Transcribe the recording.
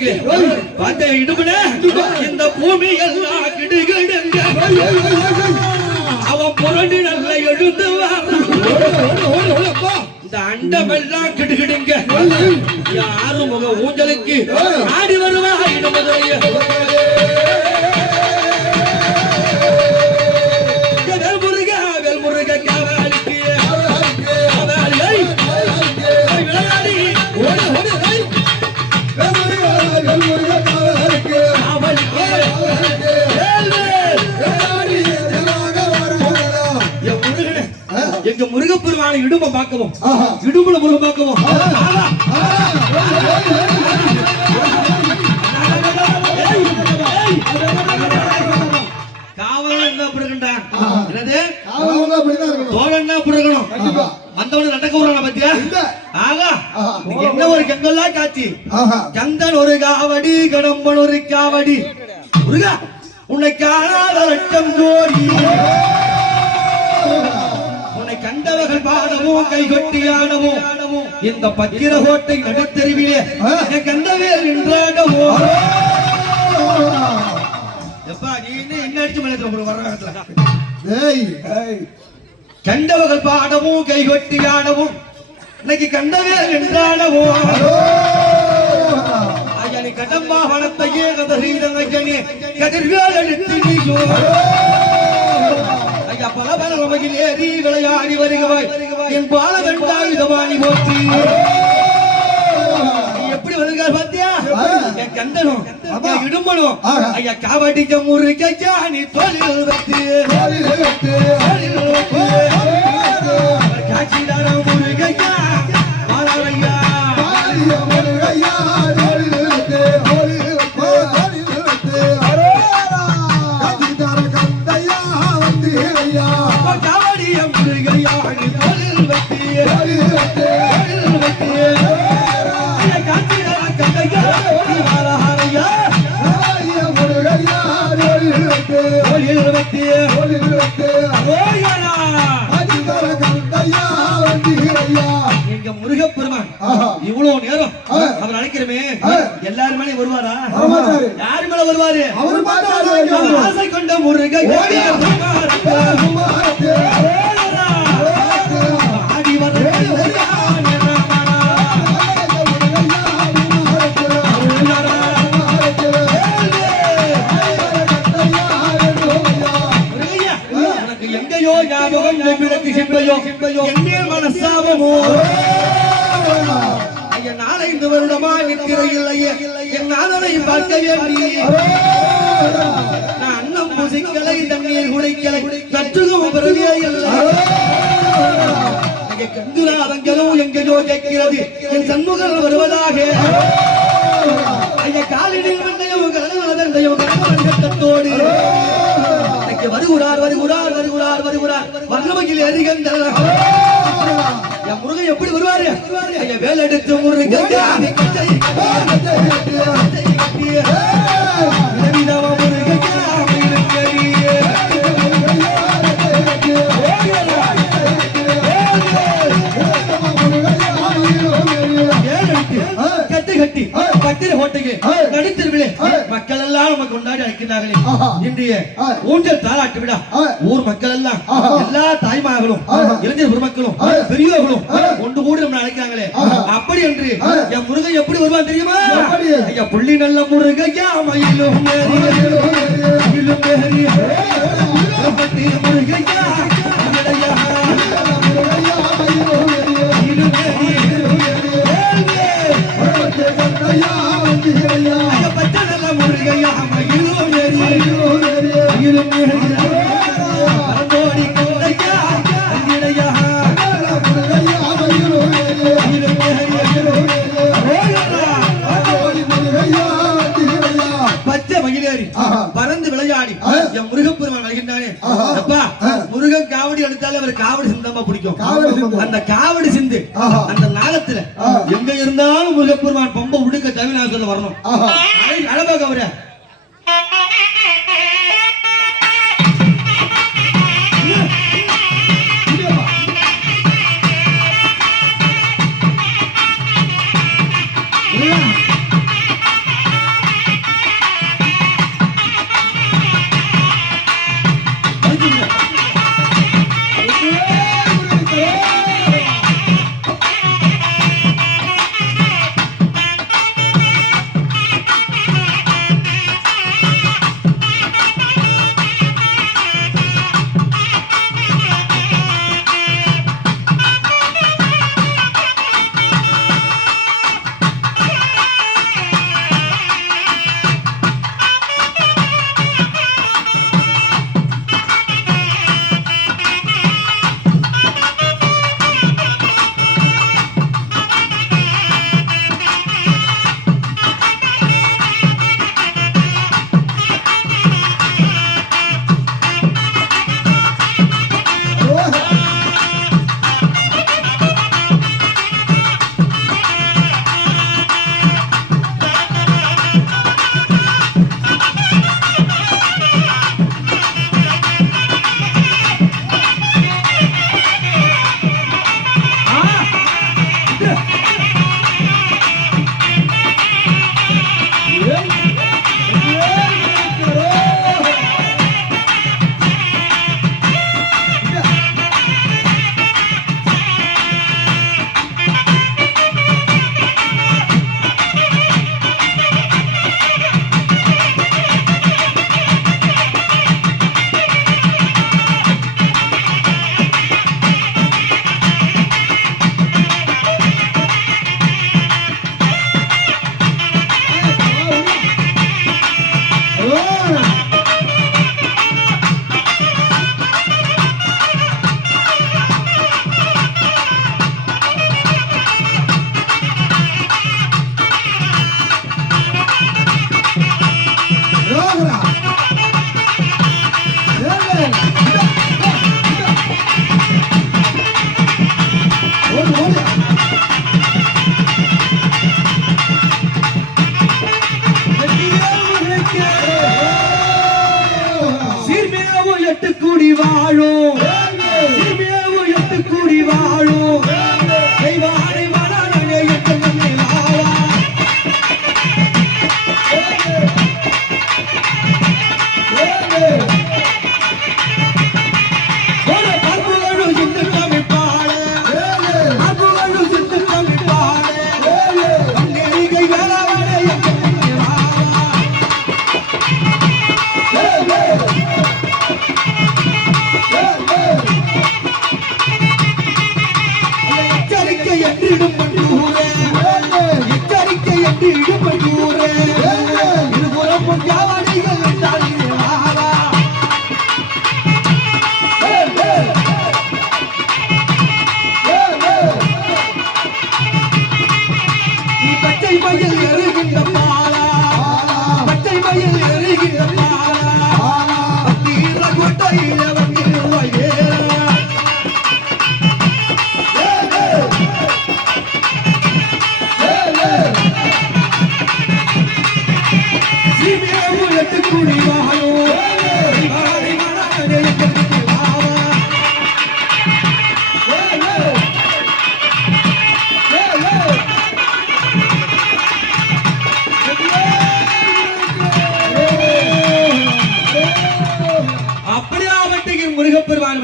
ஹோட்டலுக்கு பாத்தே இடுப்புல இந்த பூமி எல்லாம் கிடுகிடுங்க அவன் புரண்டு நல்ல எழுந்து இந்த அண்டமெல்லாம் கிடுகிடுங்க யாரு முக ஊஞ்சலுக்கு ஆடி வருவா இடுமதுரைய எங்க முருகப்பெருமான இடும்ப பார்க்கவும் இடும்புல முருக பார்க்கவும் காவலன் என்ன பிறகுண்டா என்னது தோழன்னா பிறகணும் வந்தவன நடக்க விடுறான பத்தியா ஆகா என்ன ஒரு கங்கெல்லாம் காட்சி கந்தன் ஒரு காவடி கடம்பன் ஒரு காவடி முருகா உன்னை காணாத லட்சம் கோடி கண்டவர்கள் பாடமோ கைகொட்டியானவோ இந்த பத்திரகோட்டை நடுத்தெருவிலே கண்டவேல் நின்றாடவோ எப்பா நீ என்ன அடிச்சு மலையத்துல வர கண்டவர்கள் பாடமும் கைகொட்டியானவும் இன்னைக்கு கண்டவேல் நின்றாடவோ ஐயனி கடம்பா வனத்தையே கதறீரங்கனே கதிர்வேல் எடுத்து நீயோ பல பல வகையில் ஏறி விளையாடி வருகிறாய் என் பாலகண்டாயுதமானி போற்றி எப்படி வருகிறார் பாத்தியா என் கண்டனும் இடும்பனும் ஐயா காவடிக்க முருகையா நீ தொழில் வைத்து காட்சிதார முருகையா மாலையா முருகப்பெருமான் இவ்வளவு நேரம் அவர் அழைக்கிறமே எல்லாரும் மேலே வருவாரா யாரு மேல வருவாரு ஆசை கொண்ட முருகை ஆடி வர எங்கேயோ ஞாபகம் என் மனசாபமோ ஐயா நாளைந்து வருடமா நிற்கிறையில் ஐயா என் நாதனை பார்க்க வேண்டி நான் அன்னம் புசிக்கலை தண்ணீர் குடைக்கலை கற்றுகும் பிறவியே இல்லை கந்துராதங்களும் எங்கேயோ கேட்கிறது என் சண்முகல் வருவதாக ஐயா காலினில் வெண்ணையும் கடலதண்டையும் கடலத்தோடு வருகிறார் வருகிறார் வருகிறார் வருகிறார் வல்லமையில் எரிகந்தல் என் முருகன் எப்படி வருவாரு வேல் எடுத்து முருகன் கட்டி கட்டி பத்திர ஹோட்டைக்கு நடுத்தருவிலே மக்கள் எல்லாம் நம்ம கொண்டாடி அழைக்கிறார்களே இன்றைய ஊஞ்சல் தாலாட்டு விடா ஊர் மக்கள் எல்லாம் எல்லா தாய்மார்களும் இளைஞர் பெருமக்களும் பெரியவர்களும் ஒன்று கூடி நம்ம அழைக்கிறாங்களே அப்படி என்று என் முருகன் எப்படி வருவான் தெரியுமா ஐயா புள்ளி நல்ல முருகையா மயிலும் முருகையா பறந்து விளையாடி என் முருகப்பெருமான் அழைக்கின்றானே அப்பா முருகன் காவடி எடுத்தாலே அவர் காவடி சிந்தமா பிடிக்கும் அந்த காவடி சிந்து அந்த நாளத்துல எங்க இருந்தாலும் முருகப்பெருமான் பம்ப உடுக்க தமிழ்நாட்டுல வரணும் அழகாக அவர